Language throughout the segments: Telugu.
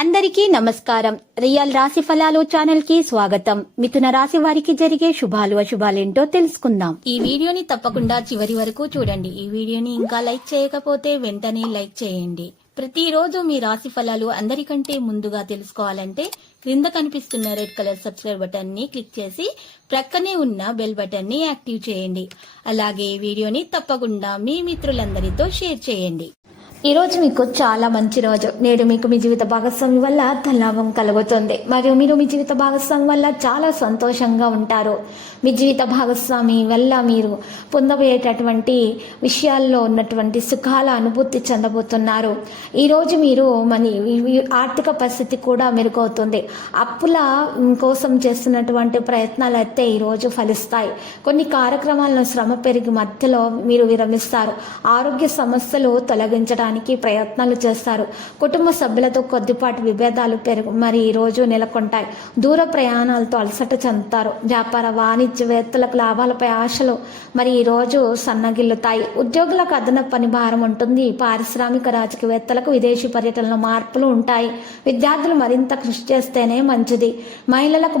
అందరికీ నమస్కారం. రియల్ రాశి ఫలాలు ఛానల్ కి స్వాగతం. మిథున రాశి వారికి జరిగే శుభాలు అశుభాలేంటో తెలుసుకుందాం. ఈ వీడియోని తప్పకుండా చివరి వరకు చూడండి. ఈ వీడియోని ఇంకా లైక్ చేయకపోతే వెంటనే లైక్ చేయండి. ప్రతిరోజు మీ రాశి ఫలాలు అందరికంటే ముందుగా తెలుసుకోవాలంటే క్రింద కనిపిస్తున్న రెడ్ కలర్ సబ్స్క్రైబ్ బటన్ ని క్లిక్ చేసి ప్రక్కనే ఉన్న బెల్ బటన్ ని యాక్టివ్ చేయండి. అలాగే ఈ వీడియోని తప్పకుండా మీ మిత్రులందరితో షేర్ చేయండి. ఈ రోజు మీకు చాలా మంచి రోజు. నేడు మీకు మీ జీవిత భాగస్వామి వల్ల ధనలాభం కలుగుతుంది మరియు మీరు మీ జీవిత భాగస్వామి వల్ల చాలా సంతోషంగా ఉంటారు. మీ జీవిత భాగస్వామి వల్ల మీరు పొందబోయేటటువంటి విషయాల్లో ఉన్నటువంటి సుఖాల అనుభూతి చెందబోతున్నారు. ఈరోజు మీరు మన ఆర్థిక పరిస్థితి కూడా మెరుగవుతుంది. అప్పుల కోసం చేస్తున్నటువంటి ప్రయత్నాలు అయితే ఈరోజు ఫలిస్తాయి. కొన్ని కార్యక్రమాలను శ్రమ పెరిగి మధ్యలో మీరు విరమిస్తారు. ఆరోగ్య సమస్యలు తొలగించడానికి ప్రయత్నాలు చేస్తారు. కుటుంబ సభ్యులతో కొద్దిపాటి విభేదాలు మరి ఈ రోజు నెలకొంటాయి. దూర ప్రయాణాలతో అలసట చెందుతారు. వ్యాపార వాణిజ్యవేత్తలకు లాభాలపై ఆశలు మరి ఈ రోజు సన్నగిల్లుతాయి. ఉద్యోగులకు అదనపు పని భారం ఉంటుంది. పారిశ్రామిక రాజకీయవేత్తలకు విదేశీ పర్యటనలో మార్పులు ఉంటాయి. విద్యార్థులు మరింత కృషి చేస్తేనే మంచిది. మహిళలకు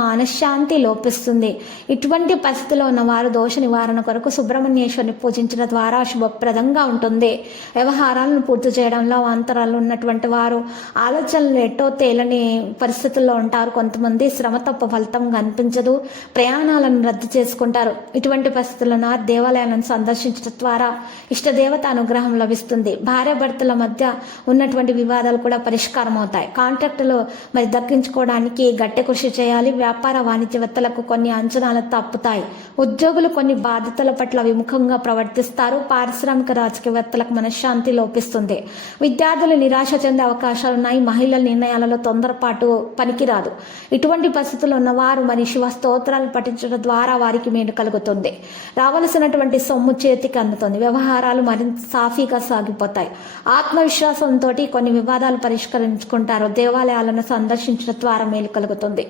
మనశ్శాంతి లోపిస్తుంది. ఇటువంటి పరిస్థితిలో ఉన్న వారు దోష నివారణ కొరకు సుబ్రహ్మణ్యేశ్వరిని పూజించడం ద్వారా శుభప్రదంగా ఉంటుంది. వ్యవహారాలను పూర్తి చేయడంలో అంతరాలు ఉన్నటువంటి వారు ఆలోచనలు ఎటో తేలని పరిస్థితుల్లో ఉంటారు. కొంతమంది శ్రమ తప్ప ఫలితం కనిపించదు. ప్రయాణాలను రద్దు చేసుకుంటారు. ఇటువంటి పరిస్థితుల్లో దేవాలయాలను సందర్శించడం ద్వారా ఇష్టదేవత అనుగ్రహం లభిస్తుంది. భార్యాభర్తల మధ్య ఉన్నటువంటి వివాదాలు కూడా పరిష్కారం అవుతాయి. కాంట్రాక్టులు మరి దక్కించుకోవడానికి గట్టి కృషి చేయాలి. వ్యాపార వాణిజ్యవేత్తలకు కొన్ని అంచనాలు తప్పుతాయి. ఉద్యోగులు కొన్ని బాధ్యతల పట్ల విముఖంగా ప్రవర్తిస్తారు. పారిశ్రామిక రాజకీయవేత్తలకు మనశ్శాంతి లోపిస్తుంది. విద్యార్థులు నిరాశ చెందే అవకాశాలున్నాయి. మహిళల నిర్ణయాలలో తొందరపాటు పనికిరాదు. ఇటువంటి పరిస్థితుల్లో ఉన్నవారు మరి శివ స్తోత్రాలు పఠించడం ద్వారా వారికి మేలు కలుగుతుంది. రావలసినటువంటి సొమ్ము చేతికి అందుతుంది. వ్యవహారాలు మరింత సాఫీగా సాగిపోతాయి. ఆత్మవిశ్వాసంతో కొన్ని వివాదాలు పరిష్కరించుకుంటారు. దేవాలయాలను సందర్శించడం ద్వారా మేలు కలుగుతుంది.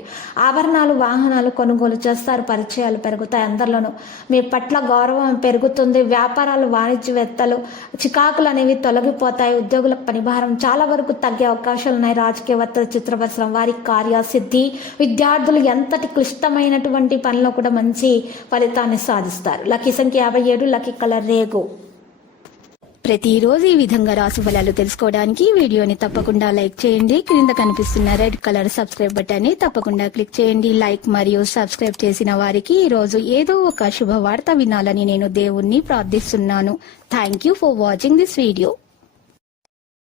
ఆభరణాలు వాహనాలు కొనుగోలు చేస్తారు. పరిచయాలు పెరుగుతాయి. అందరిలోనూ మీ పట్ల గౌరవం పెరుగుతుంది. వ్యాపారాలు వాణిజ్యవేత్తలు చికాకులు అనేవి తొలగిపోతాయి. ఉద్యోగులకు పనిభారం చాలా వరకు తగ్గే అవకాశాలు ఉన్నాయి. రాజకీయవేత్తల చిత్రపరిశ్రమ వారి కార్యసిద్ధి. విద్యార్థులు ఎంతటి క్లిష్టమైనటువంటి పనిలో కూడా మంచి ఫలితాన్ని సాధిస్తారు. లక్కీ సంఖ్య 57, లక్కీ కలర్ రేగు. ప్రతిరోజు ఈ విధంగా రాశి ఫలాలు తెలుసుకోవడానికి వీడియోని తప్పకుండా లైక్ చేయండి. క్రింద కనిపిస్తున్న రెడ్ కలర్ సబ్స్క్రైబ్ బటన్ ని తప్పకుండా క్లిక్ చేయండి. లైక్ మరియు సబ్స్క్రైబ్ చేసిన వారికి ఈ రోజు ఏదో ఒక శుభవార్త వినాలని నేను దేవుణ్ణి ప్రార్థిస్తున్నాను. Thank you for watching this video.